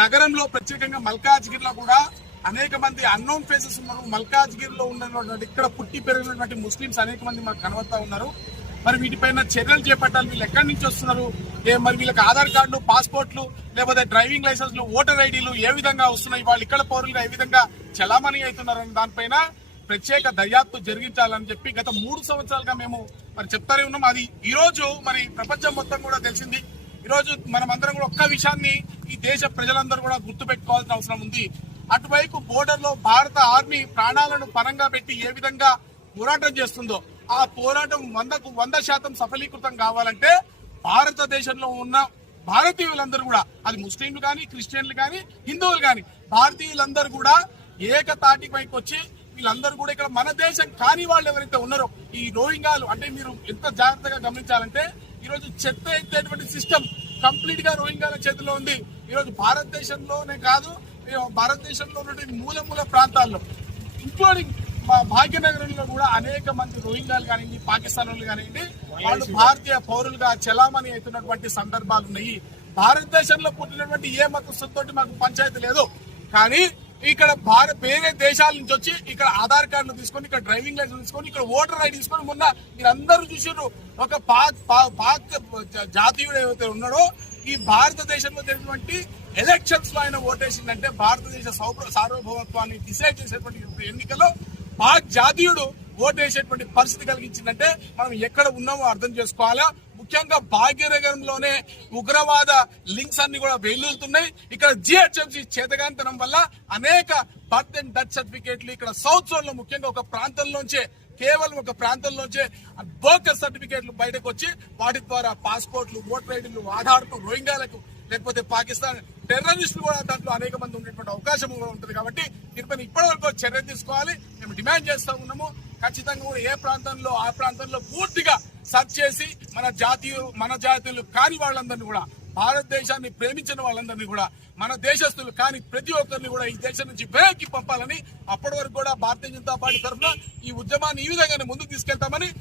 నగరంలో ప్రత్యేకంగా మల్కాజ్గిరిలో కూడా అనేక మంది అన్నోన్ ఫేసెస్ ఉన్నారు. మల్కాజ్గిరిలో ఉన్నటువంటి ఇక్కడ పుట్టి పెరిగినటువంటి ముస్లింస్ అనేక మంది మాకు కనబడతా ఉన్నారు. మరి వీటిపైన చర్యలు చేపట్టాలి. వీళ్ళు ఎక్కడి నుంచి వస్తున్నారు, మరి వీళ్ళకి ఆధార్ కార్డులు, పాస్పోర్ట్లు, లేకపోతే డ్రైవింగ్ లైసెన్స్లు, ఓటర్ ఐడీలు ఏ విధంగా వస్తున్నాయి, వాళ్ళు ఇక్కడ పౌరులుగా ఏ విధంగా చలామణి అవుతున్నారని దానిపైన ప్రత్యేక దర్యాప్తు జరిగించాలని చెప్పి గత 3 సంవత్సరాలుగా మేము మరి చెప్తానే ఉన్నాం. అది ఈ రోజు మరి ప్రపంచం మొత్తం కూడా తెలిసింది. ఈ రోజు మనం అందరం కూడా ఒక్క విషయాన్ని ఈ దేశ ప్రజలందరూ కూడా గుర్తుపెట్టుకోవాల్సిన అవసరం ఉంది. అటువైపు బోర్డర్ లో భారత ఆర్మీ ప్రాణాలను పరంగా పెట్టి ఏ విధంగా పోరాటం చేస్తుందో ఆ పోరాటం 100% సఫలీకృతం కావాలంటే భారతదేశంలో ఉన్న భారతీయులందరూ కూడా, అది ముస్లింలు కానీ, క్రిస్టియన్లు కానీ, హిందువులు కానీ, భారతీయులందరూ కూడా ఏకతాటి పైకి వచ్చి వీళ్ళందరూ కూడా ఇక్కడ మన దేశం కాని వాళ్ళు ఎవరైతే ఉన్నారో ఈ రోహింగ్యాలు, అంటే మీరు ఎంత జాగ్రత్తగా గమనించాలంటే ఈరోజు చెత్త ఎత్తేటువంటి సిస్టమ్ కంప్లీట్ గా రోహింగ్యాల చేతిలో ఉంది. ఈరోజు భారతదేశంలోనే కాదు, భారతదేశంలో ఉన్నటువంటి మూల ప్రాంతాల్లో ఇంక్లూడింగ్ భాగ్యనగరంలో కూడా అనేక మంది రోహింగ్యాలు కానివ్వండి, పాకిస్తాన్ వాళ్ళు కానివ్వండి, వాళ్ళు భారతీయ పౌరులుగా చలామణి అవుతున్నటువంటి సందర్భాలు ఉన్నాయి. భారతదేశంలో పుట్టినటువంటి ఏ మతస్థులతో మాకు పంచాయతీ లేదు. కానీ ఇక్కడ వేరే దేశాల నుంచి వచ్చి ఇక్కడ ఆధార్ కార్డులు తీసుకొని, ఇక్కడ డ్రైవింగ్ లైసెన్స్ తీసుకొని, ఇక్కడ ఓటర్ ఐడి తీసుకొని, మొన్న మీరు అందరూ చూసారు ఒక పాక్ జాతీయుడు ఏవైతే ఉన్నాడో ఈ భారతదేశంలో జరిగినటువంటి ఎలక్షన్స్ లో ఆయన ఓటేసిందంటే భారతదేశ సార్వభౌమత్వాన్ని డిసైడ్ చేసేటువంటి ఎన్నికల్లో పాక్ జాతీయుడు ఓటేసేటువంటి పరిస్థితి కలిగించిందంటే మనం ఎక్కడ ఉన్నామో అర్థం చేసుకోవాలా. ముఖ్యంగా భాగ్యనగరంలోనే ఉగ్రవాద లింక్స్ అన్ని కూడా వెల్లుతున్నాయి. ఇక్కడ జిహెచ్ఎంసీ చేతగాంతనం వల్ల అనేక బర్త్ అండ్ డెత్ సర్టిఫికేట్లు ఇక్కడ సౌత్ జోన్ లో ముఖ్యంగా కేవలం ఒక ప్రాంతంలోంచే బోకస్ సర్టిఫికేట్లు బయటకు వచ్చి వాటి ద్వారా పాస్పోర్ట్లు, ఓటర్ ఐడీలు, ఆధార్కు, రోహింగ్యాలకు, లేకపోతే పాకిస్తాన్ టెర్రరిస్టులు కూడా దాంట్లో అనేక మంది ఉండేటువంటి అవకాశం కూడా ఉంటుంది. కాబట్టి దీనిపైన ఇప్పటివరకు చర్య తీసుకోవాలి. మేము డిమాండ్ చేస్తూ ఉన్నాము. ఖచ్చితంగా కూడా ఏ ప్రాంతంలో ఆ ప్రాంతంలో పూర్తిగా సర్చ్ చేసి మన జాతీయులు కాని వాళ్ళందరినీ కూడా, భారతదేశాన్ని ప్రేమించిన వాళ్ళందరినీ కూడా, మన దేశస్తులు కాని ప్రతి ఒక్కరిని కూడా ఈ దేశం నుంచి వెనక్కి పంపాలని, అప్పటి వరకు కూడా భారతీయ జనతా పార్టీ తరఫున ఈ ఉద్యమాన్ని ఈ విధంగానే ముందుకు తీసుకెళ్తామని